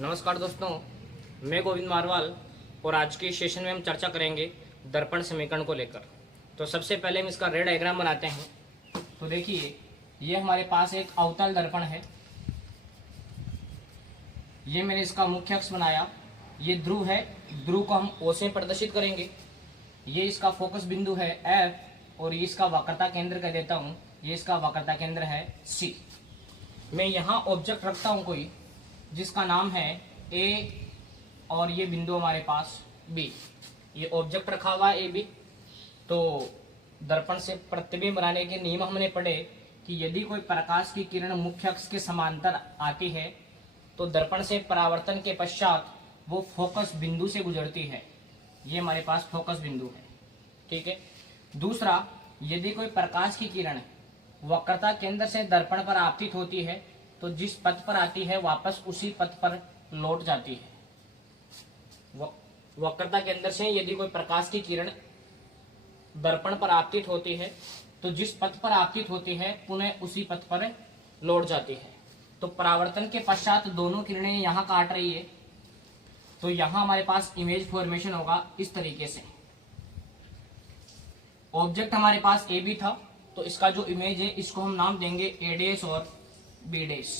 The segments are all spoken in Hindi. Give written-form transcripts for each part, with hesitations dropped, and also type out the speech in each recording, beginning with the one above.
नमस्कार दोस्तों, मैं गोविंद मारवाल और आज के सेशन में हम चर्चा करेंगे दर्पण समीकरण को लेकर। तो सबसे पहले हम इसका रे डायग्राम बनाते हैं। तो देखिए, ये हमारे पास एक अवतल दर्पण है। ये मैंने इसका मुख्य अक्ष बनाया। ये ध्रुव है, ध्रुव को हम O से प्रदर्शित करेंगे। ये इसका फोकस बिंदु है F और ये इसका वक्रता केंद्र कह देता हूँ। ये इसका वक्रता केंद्र है C। मैं यहाँ ऑब्जेक्ट रखता हूँ कोई जिसका नाम है A और ये बिंदु हमारे पास B। ये ऑब्जेक्ट रखा हुआ है AB। तो दर्पण से प्रतिबिंब बनाने के नियम हमने पढ़े कि यदि कोई प्रकाश की किरण मुख्य अक्ष के समांतर आती है तो दर्पण से परावर्तन के पश्चात वो फोकस बिंदु से गुजरती है। ये हमारे पास फोकस बिंदु है, ठीक है। दूसरा, यदि कोई प्रकाश की किरण वक्रता केंद्र से दर्पण पर आपतित होती है तो जिस पथ पर आती है वापस उसी पथ पर लौट जाती है। वक्रता केंद्र से यदि कोई प्रकाश की किरण दर्पण पर आपतित होती है तो जिस पथ पर आपतित होती है पुनः उसी पथ पर लौट जाती है। तो परावर्तन के पश्चात दोनों किरणें यहाँ काट रही है, तो यहाँ हमारे पास इमेज फॉर्मेशन होगा इस तरीके से। ऑब्जेक्ट हमारे पास ए बी था, तो इसका जो इमेज है इसको हम नाम देंगे ए डैश और बी डैश।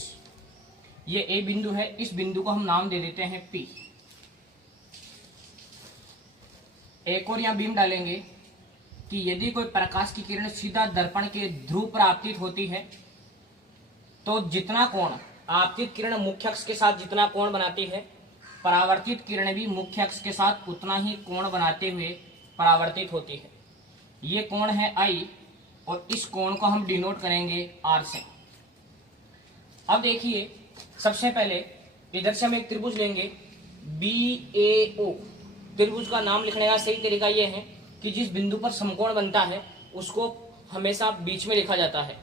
ये ए बिंदु है, इस बिंदु को हम नाम दे देते हैं पी। एक और यहाँ बीम डालेंगे कि यदि कोई प्रकाश की किरण सीधा दर्पण के ध्रुव पर आपतित होती है तो जितना कोण आपतित किरण मुख्य अक्ष के साथ जितना कोण बनाती है, परावर्तित किरण भी मुख्य अक्ष के साथ उतना ही कोण बनाते हुए परावर्तित होती है। ये कोण है आई और इस कोण को हम डिनोट करेंगे आर से। अब देखिए, सबसे पहले इधर से हम एक त्रिभुज लेंगे BAO। त्रिभुज का नाम लिखने का सही तरीका यह है कि जिस बिंदु पर समकोण बनता है उसको हमेशा बीच में लिखा जाता है।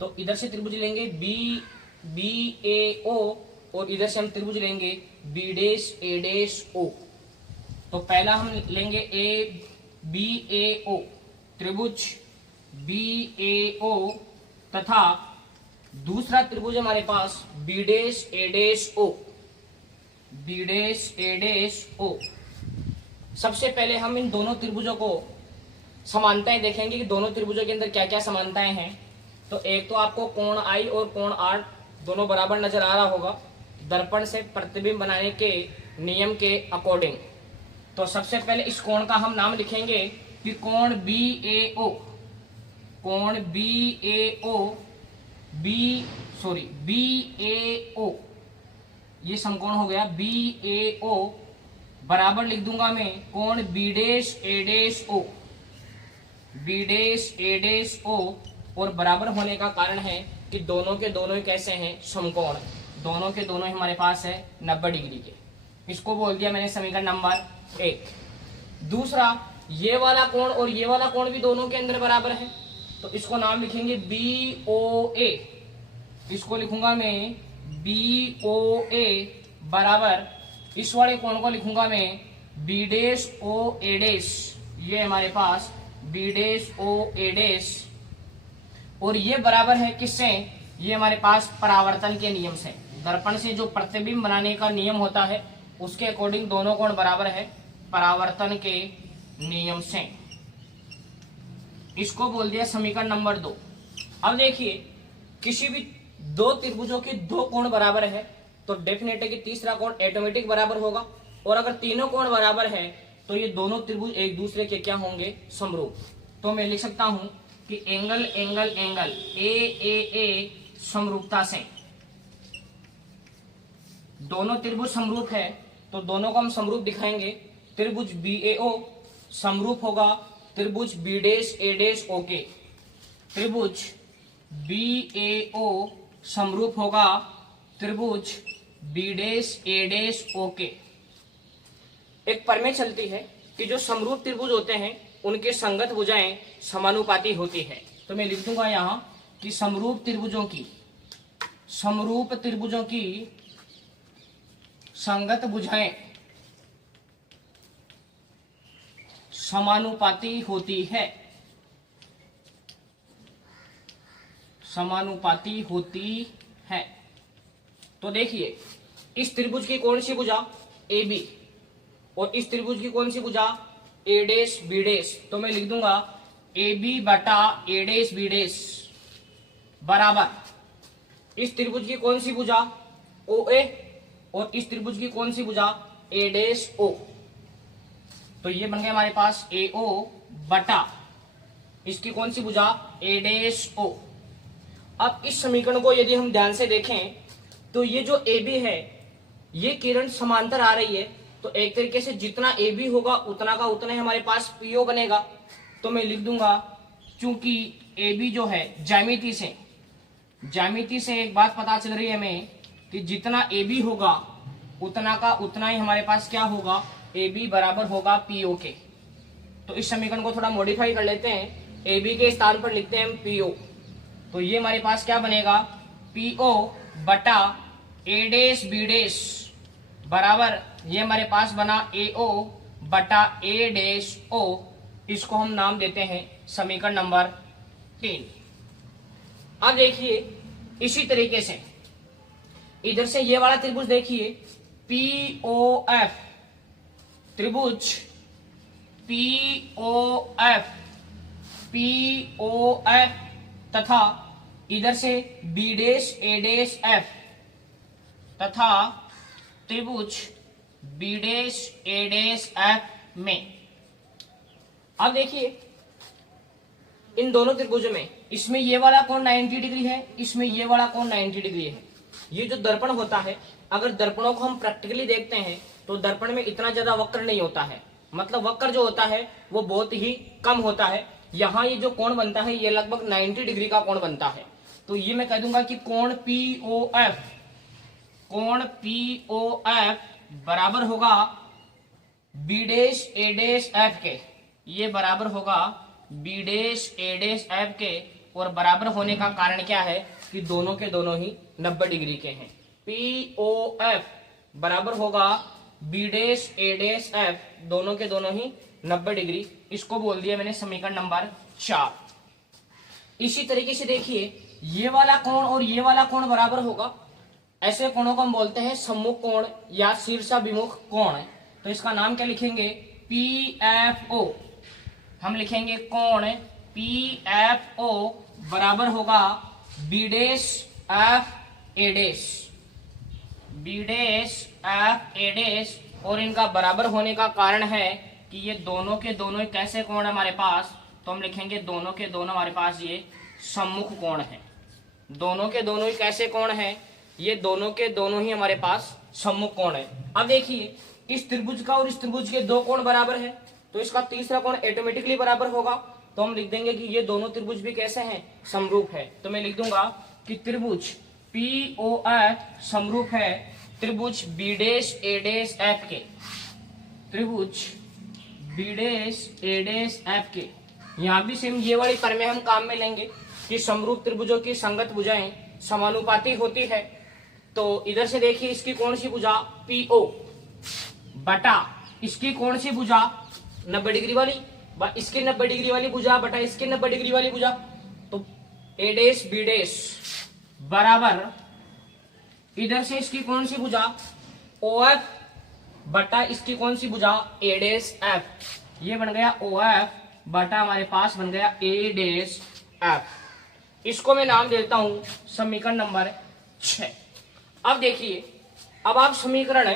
तो इधर से त्रिभुज लेंगे BAO और इधर से हम त्रिभुज लेंगे B dash A dash O। तो पहला हम लेंगे BAO त्रिभुज BAO तथा दूसरा त्रिभुज हमारे पास B dash A dash O। B dash A dash O। सबसे पहले हम इन दोनों त्रिभुजों को समानताएं देखेंगे कि दोनों त्रिभुजों के अंदर क्या क्या समानताएं हैं। तो एक तो आपको कोण I और कोण R दोनों बराबर नजर आ रहा होगा दर्पण से प्रतिबिंब बनाने के नियम के अकॉर्डिंग। तो सबसे पहले इस कोण का हम नाम लिखेंगे कि कोण BAO। कोण BAO BAO ये समकोण हो गया BAO बराबर लिख दूंगा मैं कोण B dash A dash O। B dash A dash O और बराबर होने का कारण है कि दोनों के दोनों ही कैसे हैं, समकोण। दोनों के दोनों हमारे पास है 90 डिग्री के। इसको बोल दिया मैंने समीकरण नंबर 1। दूसरा, ये वाला कोण और ये वाला कोण भी दोनों के अंदर बराबर है, तो इसको नाम लिखेंगे BOA। इसको लिखूंगा मैं BOA बराबर इस वाले कोण को लिखूंगा मैं B dash O A dash. ये हमारे पास B dash O A dash और ये बराबर है किससे, ये हमारे पास परावर्तन के नियम से। दर्पण से जो प्रतिबिंब बनाने का नियम होता है उसके अकॉर्डिंग दोनों कोण बराबर है परावर्तन के नियम से। इसको बोल दिया समीकरण नंबर 2। अब देखिए, किसी भी दो त्रिभुजों के दो कोण बराबर है तो डेफिनेट है कि तीसरा कोण ऑटोमेटिक बराबर होगा, और अगर तीनों कोण बराबर है तो ये दोनों त्रिभुज एक दूसरे के क्या होंगे, समरूप। तो मैं लिख सकता हूं कि एंगल एंगल एंगल AAA समरूपता से दोनों त्रिभुज समरूप है तो दोनों को हम समरूप दिखाएंगे। त्रिभुज BAO समरूप होगा त्रिभुज B dash A dash O के। त्रिभुज BAO समरूप होगा त्रिभुज B dash A dash O के। एक प्रमेय चलती है कि जो समरूप त्रिभुज होते हैं उनके संगत भुजाएं समानुपाती होती है। तो मैं लिख दूंगा यहाँ कि समरूप त्रिभुजों की संगत भुजाएं समानुपाती होती है। समानुपाती होती है। तो देखिए, इस त्रिभुज की कौन सी भुजा, ए बी, और इस त्रिभुज की कौन सी भुजा, ए डैश बी डैश। तो मैं लिख दूंगा ए बी बटा ए डैश बी डैश बराबर इस त्रिभुज की कौन सी भुजा, ओ ए, और इस त्रिभुज की कौन सी भुजा, ए डैश ओ। तो ये बन गया हमारे पास ए ओ बटा इसकी कौन सी भुजा, ए डैश ओ। अब इस समीकरण को यदि हम ध्यान से देखें तो ये जो ए बी है ये किरण समांतर आ रही है, तो एक तरीके से जितना ए बी होगा उतना का उतना ही हमारे पास पीओ बनेगा। तो मैं लिख दूंगा चूंकि ए बी जो है ज्यामिति से एक बात पता चल रही है हमें कि जितना ए बी होगा उतना का उतना ही हमारे पास क्या होगा, ए बी बराबर होगा पीओ के। तो इस समीकरण को थोड़ा मॉडिफाई कर लेते हैं, ए बी के स्थान पर लिखते हैं हम पीओ। तो ये हमारे पास क्या बनेगा, पीओ बटा ए डैश बी डैश बराबर ये हमारे पास बना ए ओ बटा ए डैश ओ। इसको हम नाम देते हैं समीकरण नंबर 3। अब देखिए इसी तरीके से इधर से ये वाला त्रिभुज देखिए, पी ओ एफ, त्रिभुज P O F, P O F तथा इधर से B dash A dash F तथा त्रिभुज B dash A dash F में। अब देखिए इन दोनों त्रिभुजों में इसमें ये वाला कोण 90 डिग्री है, इसमें ये वाला कोण 90 डिग्री है। ये जो दर्पण होता है, अगर दर्पणों को हम प्रैक्टिकली देखते हैं तो दर्पण में इतना ज्यादा वक्र नहीं होता है, मतलब वक्र जो होता है वो बहुत ही कम होता है। यहाँ ये जो कोण बनता है ये लगभग 90 डिग्री का कोण बनता है। तो ये मैं कह दूंगा कि कोण POF बराबर होगा B dash A dash F के, ये बराबर होगा B dash A dash F के। और बराबर होने का कारण क्या है कि दोनों के दोनों ही 90 डिग्री के हैं। POF बराबर होगा B dash A dash F, दोनों के दोनों ही 90 डिग्री। इसको बोल दिया मैंने समीकरण नंबर 4। इसी तरीके से देखिए ये वाला कोण और ये वाला कोण बराबर होगा, ऐसे कोणों को हम बोलते हैं सम्मुख कोण या शीर्षाभिमुख कोण। तो इसका नाम क्या लिखेंगे, PFO। हम लिखेंगे कोण PFO बराबर होगा B dash F A dash, B dash F A dash. और इनका बराबर होने का कारण है कि ये दोनों के दोनों कैसे कोण हमारे पास, तो हम लिखेंगे दोनों के दोनों हमारे पास ये सम्मुख कोण है। दोनों के दोनों ही कैसे कोण है, ये दोनों के दोनों ही हमारे पास सम्मुख कोण है। अब देखिए इस त्रिभुज का और इस त्रिभुज के दो कोण बराबर है, तो इसका तीसरा कोण ऑटोमेटिकली बराबर होगा। तो हम लिख देंगे कि ये दोनों त्रिभुज भी कैसे हैं, समरूप है। तो मैं लिख दूंगा कि त्रिभुज POF समरूप है त्रिभुज B dash A dash F के, त्रिभुज B dash A dash F के। यहाँ भी सेम ये वाली प्रमेय हम काम में लेंगे कि समरूप त्रिभुजों की संगत भुजाएं समानुपाती होती है। तो इधर से देखिए इसकी कौन सी भुजा PO बटा इसकी कौन सी भुजा 90 डिग्री वाली, इसकी 90 डिग्री वाली भुजा बटा इसकी 90 डिग्री वाली भुजा। तो ए डैश बी डैश बराबर इधर से इसकी कौन सी भुजा OF बटा इसकी कौन सी भुजा ए डैश एफ। ये बन गया OF बटा हमारे पास बन गया ए डैश एफ। इसको मैं नाम देता हूं समीकरण नंबर 6। अब देखिए, अब आप समीकरण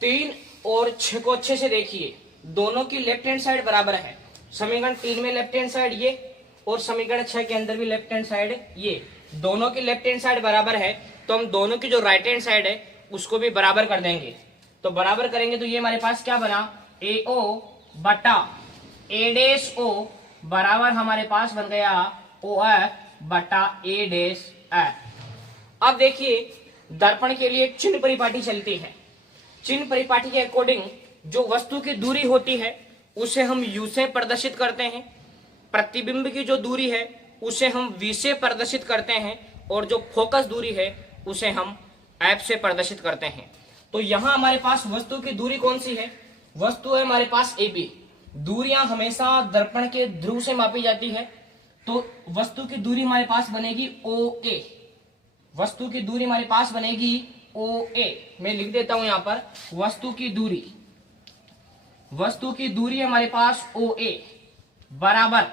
3 और 6 को अच्छे से देखिए, दोनों की लेफ्ट हैंड साइड बराबर है। समीकरण 3 में लेफ्ट हैंड साइड ये और समीकरण 6 के अंदर भी लेफ्ट हैंड साइड ये, दोनों की लेफ्ट हैंड साइड बराबर है। तो हम दोनों की जो राइट हैंड साइड है उसको भी बराबर कर देंगे। तो बराबर करेंगे तो ये हमारे पास क्या बना, AO बटा ए डैश O बराबर हमारे पास बन गया OF बटा ए डैश एफ। अब देखिए दर्पण के लिए एक चिन्ह परिपाटी चलती है। चिन्ह परिपाटी के अकॉर्डिंग जो वस्तु की दूरी होती है उसे हम U से प्रदर्शित करते हैं, प्रतिबिंब की जो दूरी है उसे हम V से प्रदर्शित करते हैं, और जो फोकस दूरी है उसे हम F से प्रदर्शित करते हैं। तो यहां हमारे पास वस्तु की दूरी कौन सी है, वस्तु है हमारे पास AB। दूरियां हमेशा दर्पण के ध्रुव से मापी जाती है, तो वस्तु की दूरी हमारे पास बनेगी OA। वस्तु की दूरी हमारे पास बनेगी OA। मैं लिख देता हूं यहां पर वस्तु की दूरी हमारे पास OA बराबर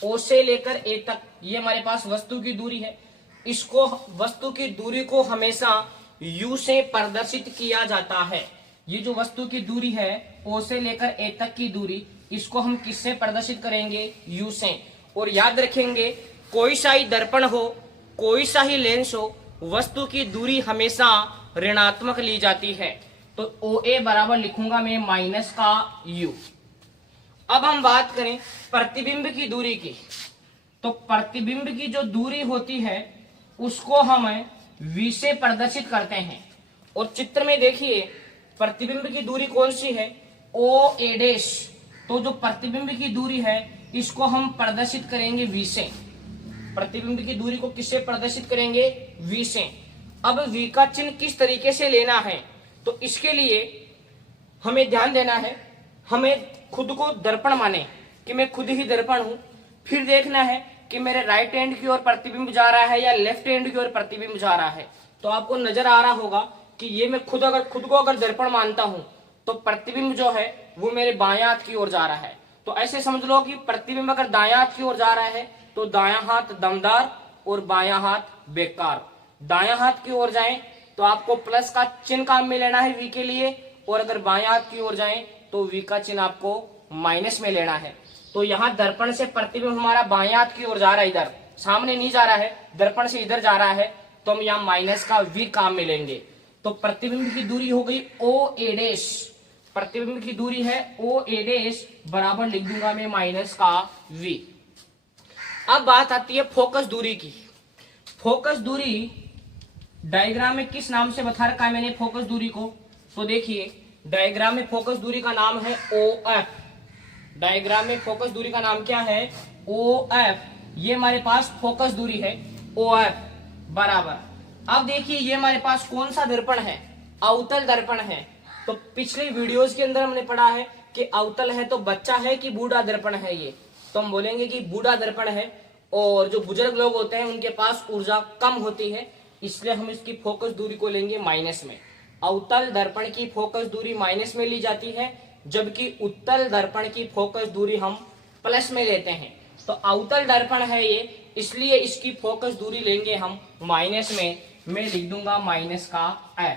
O से लेकर A तक, ये हमारे पास वस्तु की दूरी है। इसको वस्तु की दूरी को हमेशा U से प्रदर्शित किया जाता है। ये जो वस्तु की दूरी है O से लेकर A तक की दूरी, इसको हम किससे प्रदर्शित करेंगे? U से। और याद रखेंगे कोई सा ही दर्पण हो, कोई सा ही लेंस हो, वस्तु की दूरी हमेशा ऋणात्मक ली जाती है। तो OA बराबर लिखूंगा मैं माइनस का U। अब हम बात करें प्रतिबिंब की दूरी की, तो प्रतिबिंब की जो दूरी होती है उसको हम V से प्रदर्शित करते हैं। और चित्र में देखिए प्रतिबिंब की दूरी कौन सी है? OA'। तो जो प्रतिबिंब की दूरी है इसको हम प्रदर्शित करेंगे V से। प्रतिबिंब की दूरी को किससे प्रदर्शित करेंगे? V से। अब V का चिन्ह किस तरीके से लेना है, तो इसके लिए हमें ध्यान देना है, हमें खुद को दर्पण माने कि मैं खुद ही दर्पण हूं। फिर देखना है कि मेरे राइट हैंड की ओर प्रतिबिंब जा रहा है या लेफ्ट हैंड की ओर प्रतिबिंब जा रहा है। तो आपको नजर आ रहा होगा कि ये मैं खुद को अगर दर्पण मानता हूं तो प्रतिबिंब जो है वो मेरे बायां हाथ की ओर जा रहा है। तो ऐसे समझ लो कि प्रतिबिंब अगर दायां हाथ की ओर जा रहा है तो दायां हाथ दमदार और बायां हाथ बेकार। दायां हाथ की ओर जाएं तो आपको प्लस का चिन्ह काम में लेना है V के लिए, और अगर बायां हाथ की ओर जाएं तो V का चिन्ह आपको माइनस में लेना है। तो यहाँ दर्पण से प्रतिबिंब हमारा बायां हाथ की ओर जा रहा है, इधर सामने नहीं जा रहा है, दर्पण से इधर जा रहा है, तो हम यहाँ माइनस का V काम में लेंगे। तो प्रतिबिंब की दूरी हो गई OA', प्रतिबिंब की दूरी है OA' बराबर लिख दूंगा मैं माइनस का V। अब बात आती है फोकस दूरी की। फोकस दूरी डायग्राम में किस नाम से बता रखा है मैंने फोकस दूरी को? तो देखिए डायग्राम में फोकस दूरी का नाम है OF। डायग्राम में फोकस दूरी का नाम क्या है? OF। ये हमारे पास फोकस दूरी है OF बराबर। अब देखिए ये हमारे पास कौन सा दर्पण है? अवतल दर्पण है। तो पिछले वीडियोस के अंदर हमने पढ़ा है कि अवतल है तो बच्चा है कि बूढ़ा दर्पण है ये, तो हम बोलेंगे कि बूढ़ा दर्पण है। और जो बुजुर्ग लोग होते हैं उनके पास ऊर्जा कम होती है, इसलिए हम इसकी फोकस दूरी को लेंगे माइनस में। अवतल दर्पण की फोकस दूरी माइनस में ली जाती है, जबकि उत्तल दर्पण की फोकस दूरी हम प्लस में लेते हैं। तो अवतल दर्पण है ये, इसलिए इसकी फोकस दूरी लेंगे हम माइनस में। मैं लिख दूंगा माइनस का F।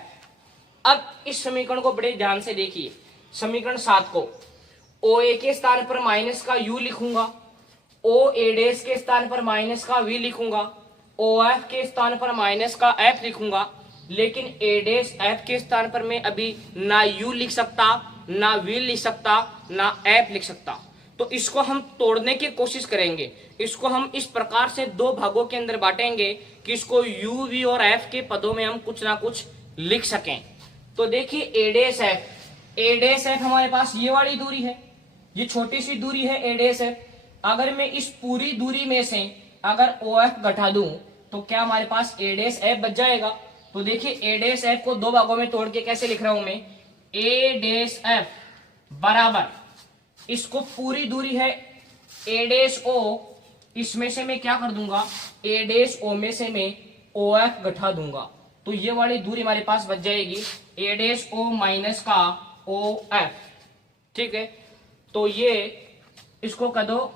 अब इस समीकरण को बड़े ध्यान से देखिए, समीकरण 7 को OA के स्थान पर माइनस का U लिखूंगा, OA' के स्थान पर माइनस का V लिखूंगा, OF के स्थान पर माइनस का F लिखूंगा। लेकिन A' F के स्थान पर मैं अभी ना U लिख सकता, ना V लिख सकता, ना F लिख सकता। तो इसको हम तोड़ने की कोशिश करेंगे। इसको हम इस प्रकार से दो भागों के अंदर बांटेंगे कि इसको U, V और F के पदों में हम कुछ ना कुछ लिख सकें। तो देखिए A' F हमारे पास ये वाली दूरी है, ये छोटी सी दूरी है A' F। अगर मैं इस पूरी दूरी में से अगर OF घटा दूं तो क्या हमारे पास A' F बच जाएगा? तो देखिए A' F को दो भागों में तोड़ के कैसे लिख रहा हूं मैं? A' F बराबर, इसको पूरी दूरी है A' O, इसमें से मैं क्या कर दूंगा? A' O में से मैं OF घटा दूंगा, तो ये वाली दूरी हमारे पास बच जाएगी A' O माइनस का OF। ठीक है, तो ये इसको कर दो,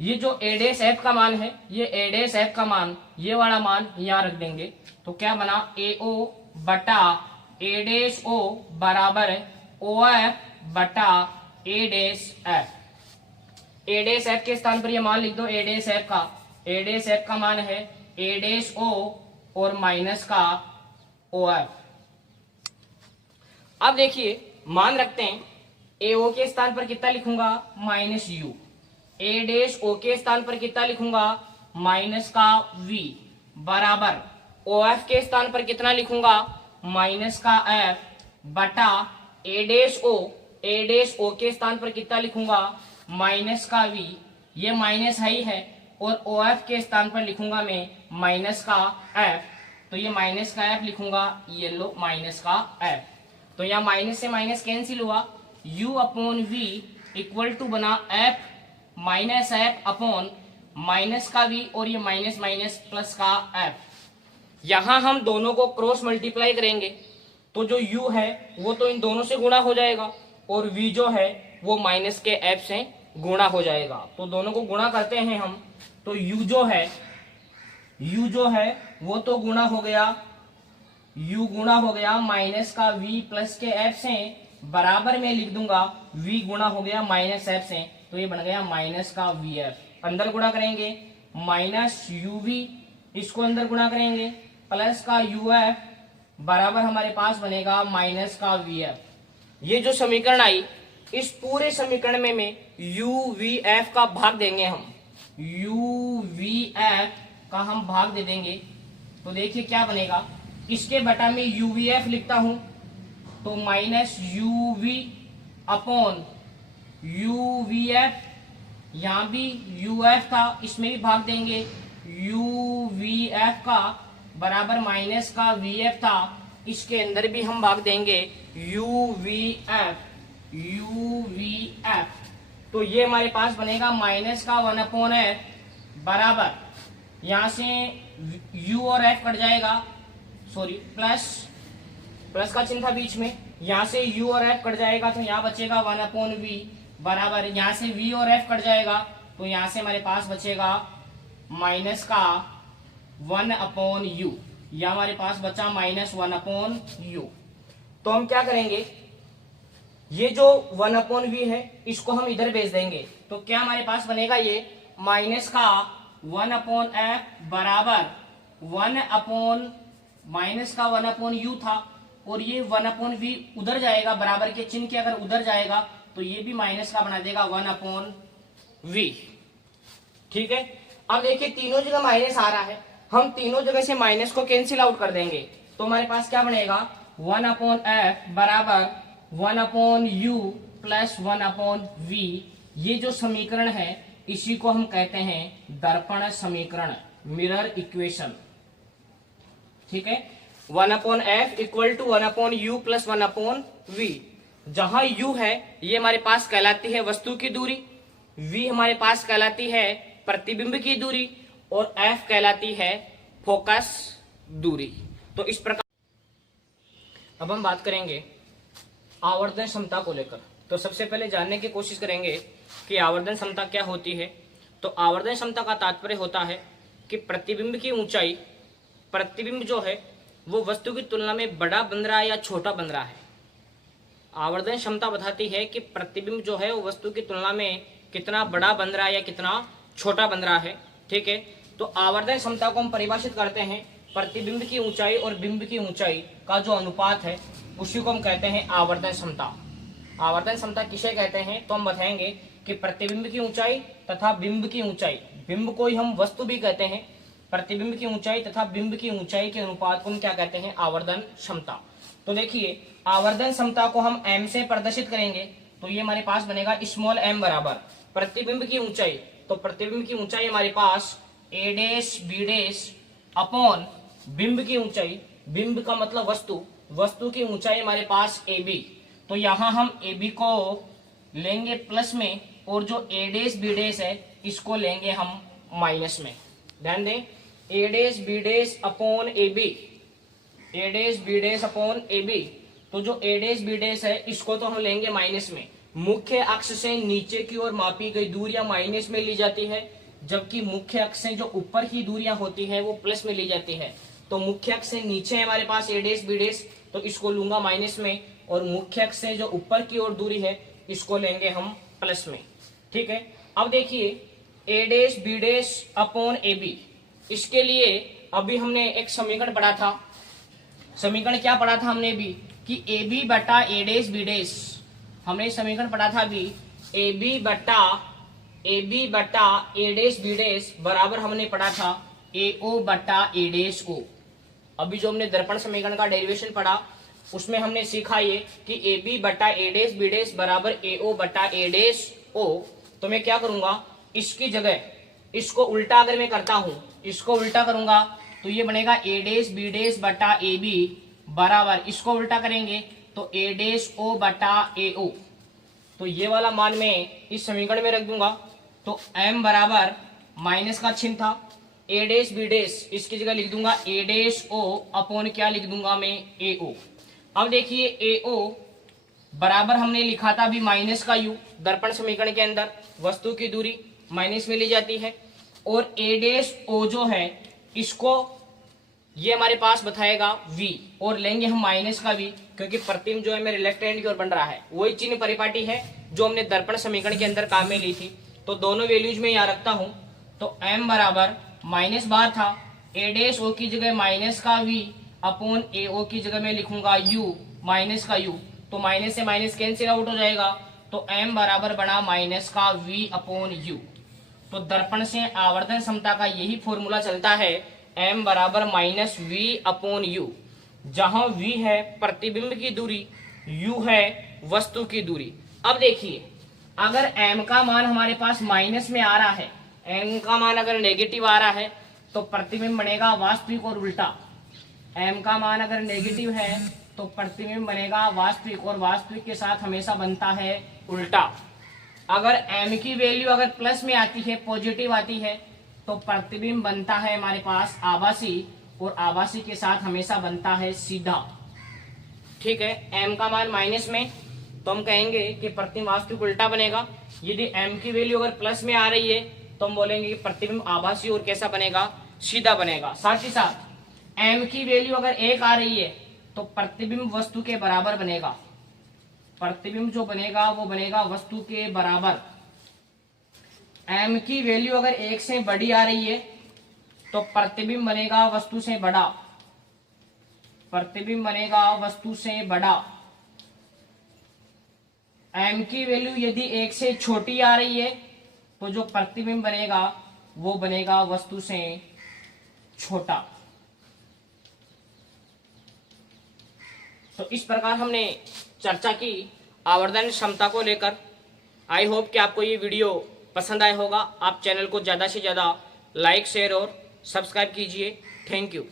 ये जो A' F का मान है, ये A' F का मान, ये वाला मान यहां रख देंगे। तो क्या बना? AO बटा A' O बराबर OF बटा A' F। A' F के स्थान पर ये मान लिख दो A' F का। A' F का मान है A' O और माइनस का OF। अब देखिए मान रखते हैं AO के स्थान पर कितना लिखूंगा? Minus U। A' O के स्थान पर कितना लिखूंगा? माइनस का V बराबर OF के स्थान पर कितना लिखूंगा? माइनस का F बटा A' O के स्थान पर कितना लिखूंगा? माइनस का V, ये माइनस है ही है, और OF के स्थान पर लिखूंगा मैं माइनस का F। तो ये माइनस का F लिखूंगा, ये लो माइनस का F। तो यहाँ माइनस से माइनस कैंसिल हुआ, U upon V equal to बना F minus F upon minus का V और ये माइनस माइनस प्लस का F। यहां हम दोनों को क्रॉस मल्टीप्लाई करेंगे तो जो u है वो तो इन दोनों से गुणा हो जाएगा और v जो है वो माइनस के f से गुणा हो जाएगा। तो दोनों को गुणा करते हैं हम, तो u जो है वो तो गुणा हो गया, u गुणा हो गया माइनस का v प्लस के f से, बराबर में लिख दूंगा v गुणा हो गया माइनस f से, तो ये बन गया माइनस का vf। अंदर गुणा करेंगे माइनस uv, इसको अंदर गुणा करेंगे प्लस का uf, बराबर हमारे पास बनेगा माइनस का vf। ये जो समीकरण आई, इस पूरे समीकरण में uvf का भाग देंगे हम, uvf का हम भाग दे देंगे। तो देखिए क्या बनेगा, इसके बटा में uvf लिखता हूं तो माइनस uv अपॉन uvf, यहां भी uf था इसमें भी भाग देंगे, uvf का बराबर माइनस का vf था, इसके अंदर भी हम भाग देंगे uvf। तो ये हमारे पास बनेगा माइनस का 1/f बराबर, यहां से u और f कट जाएगा, सॉरी प्लस का चिन्ह था बीच में, यहां से u और f कट जाएगा तो यहाँ बचेगा 1/v बराबर, यहाँ से v और f कट जाएगा तो यहाँ से हमारे पास बचेगा माइनस का 1/u, या हमारे पास बचा माइनस 1/u। तो हम क्या करेंगे, ये जो 1/v है इसको हम इधर भेज देंगे, तो क्या हमारे पास बनेगा, ये माइनस का 1/f बराबर 1/u था, और ये 1/v उधर जाएगा, बराबर के चिन्ह के अगर उधर जाएगा तो ये भी माइनस का बना देगा 1/v। ठीक है, अब देखिए तीनों जगह माइनस आ रहा है, हम तीनों जगह से माइनस को कैंसिल आउट कर देंगे, तो हमारे पास क्या बनेगा 1/f बराबर 1/u प्लस 1/v। ये जो समीकरण है इसी को हम कहते हैं दर्पण समीकरण, मिरर इक्वेशन। ठीक है, 1/f equal to 1/u plus 1/v। जहां u है ये हमारे पास कहलाती है वस्तु की दूरी, v हमारे पास कहलाती है प्रतिबिंब की दूरी, और f कहलाती है फोकस दूरी। तो इस प्रकार अब हम बात करेंगे आवर्धन क्षमता को लेकर। तो सबसे पहले जानने की कोशिश करेंगे कि आवर्धन क्षमता क्या होती है। तो आवर्धन क्षमता का तात्पर्य होता है कि प्रतिबिंब की ऊंचाई, प्रतिबिंब जो है वो वस्तु की तुलना में बड़ा बन रहा है या छोटा बन रहा है। आवर्धन क्षमता बताती है कि प्रतिबिंब जो है वो वस्तु की तुलना में कितना बड़ा बन रहा है या कितना छोटा बन रहा है। ठीक है, तो आवर्धन क्षमता को हम परिभाषित करते हैं प्रतिबिंब की ऊंचाई और बिंब की ऊंचाई का जो अनुपात है उसी को हम कहते हैं आवर्धन क्षमता। आवर्धन क्षमता किसे कहते हैं, तो हम बताएंगे कि प्रतिबिंब की ऊंचाई तथा बिंब की ऊंचाई, बिंब को ही हम वस्तु भी कहते हैं, प्रतिबिंब की ऊंचाई तथा बिंब की ऊंचाई के अनुपात को हम क्या कहते हैं, आवर्धन क्षमता। तो देखिए आवर्धन क्षमता को हम m से प्रदर्शित करेंगे, तो ये हमारे पास बनेगा स्मॉल m बराबर प्रतिबिंब की ऊंचाई, तो प्रतिबिंब की ऊंचाई हमारे पास a dash b dash upon बिंब की ऊंचाई, बिंब का मतलब वस्तु, वस्तु की ऊंचाई हमारे पास ab। तो यहां हम ab को लेंगे प्लस में, और जो a डैश b डैश है इसको लेंगे हम माइनस में। ध्यान दें, a dash b dash upon ab, a dash b dash upon ab। तो जो a डैश b डैश है इसको तो हम लेंगे माइनस में। मुख्य अक्ष से नीचे की ओर मापी गई दूरियां माइनस में ली जाती है, जबकि मुख्य अक्ष से जो ऊपर की दूरियां होती है वो प्लस में ली जाती है। तो मुख्य अक्ष से नीचे है हमारे पास a डैश b डैश, तो इसको लूंगा माइनस में, और मुख्य अक्ष से जो ऊपर की ओर दूरी है इसको लेंगे हम प्लस में। ठीक है, अब देखिए a dash b dash upon ab, इसके लिए अभी हमने एक समीकरण पढ़ा था। समीकरण क्या पढ़ा था हमने भी, कि ab बटा a डैश b डैश, हमने समीकरण पढ़ा था अभी ab बटा a डैश b डैश बराबर हमने पढ़ा था ao बटा a डैश o। अभी जो हमने दर्पण समीकरण का डेरिवेशन पढ़ा उसमें हमने सीखा ये कि ab बटा a डैश b डैश बराबर ao बटा a डैश o। तो मैं क्या करूंगा, इसकी जगह इसको उल्टा अगर मैं करता हूं, इसको उल्टा करूंगा तो ये बनेगा a डैश b डैश बटा ab बराबर, इसको उल्टा करेंगे तो a डैश o बटा ao। तो ये वाला मान मैं इस समीकरण में रख दूंगा, तो m बराबर माइनस का चिन्ह था, ए डैश बी डैश, इसकी जगह लिख दूंगा ए डैश ओ अपॉन क्या लिख दूंगा मैं ए ओ। अब देखिए ए ओ बराबर हमने लिखा था अभी माइनस का यू, दर्पण समीकरण के अंदर वस्तु की दूरी माइनस में ली जाती है, और ए डैश ओ जो है इसको ये हमारे पास बताएगा v, और लेंगे हम माइनस का v, क्योंकि प्रतिबिंब जो है मेरे लेफ्ट हैंड की ओर बन रहा है। वही चिन्ह परिपाटी है जो हमने दर्पण समीकरण के अंदर काम में ली थी। तो दोनों वैल्यूज में यहाँ रखता हूं, तो m बराबर माइनस बार था, ए डैश ओ की जगह माइनस का v अपॉन ए ओ की जगह मैं लिखूंगा u माइनस का u, तो माइनस से माइनस कैंसिल आउट हो जाएगा, तो m बराबर बना माइनस का v अपॉन u। तो दर्पण से आवर्धन क्षमता का यही फॉर्मूला चलता है, m बराबर माइनस वी अपॉन यू, जहां v है प्रतिबिंब की दूरी, u है वस्तु की दूरी। अब देखिए अगर m का मान हमारे पास माइनस में आ रहा है, m का मान अगर नेगेटिव आ रहा है तो प्रतिबिंब बनेगा वास्तविक और उल्टा। m का मान अगर नेगेटिव है तो प्रतिबिंब बनेगा वास्तविक, और वास्तविक के साथ हमेशा बनता है उल्टा। अगर m की वैल्यू अगर प्लस में आती है, पॉजिटिव आती है, तो प्रतिबिंब बनता है हमारे पास आभासी, और आभासी के साथ हमेशा बनता है सीधा। ठीक है, m का मान माइनस में तो हम कहेंगे कि प्रतिबिंब वास्तविक उल्टा बनेगा। यदि m की वैल्यू अगर प्लस में आ रही है तो हम बोलेंगे कि प्रतिबिंब आभासी और कैसा बनेगा, सीधा बनेगा। साथ ही साथ m की वैल्यू अगर 1 आ रही है तो प्रतिबिंब वस्तु के बराबर बनेगा। प्रतिबिंब जो बनेगा वो बनेगा वस्तु के बराबर। m की वैल्यू अगर 1 से बड़ी आ रही है तो प्रतिबिंब बनेगा वस्तु से बड़ा, प्रतिबिंब बनेगा वस्तु से बड़ा। m की वैल्यू यदि 1 से छोटी आ रही है तो जो प्रतिबिंब बनेगा वो बनेगा वस्तु से छोटा। तो इस प्रकार हमने चर्चा की आवर्धन क्षमता को लेकर। आई होप कि आपको ये वीडियो पसंद आया होगा। आप चैनल को ज़्यादा से ज़्यादा लाइक, शेयर और सब्सक्राइब कीजिए। Thank you.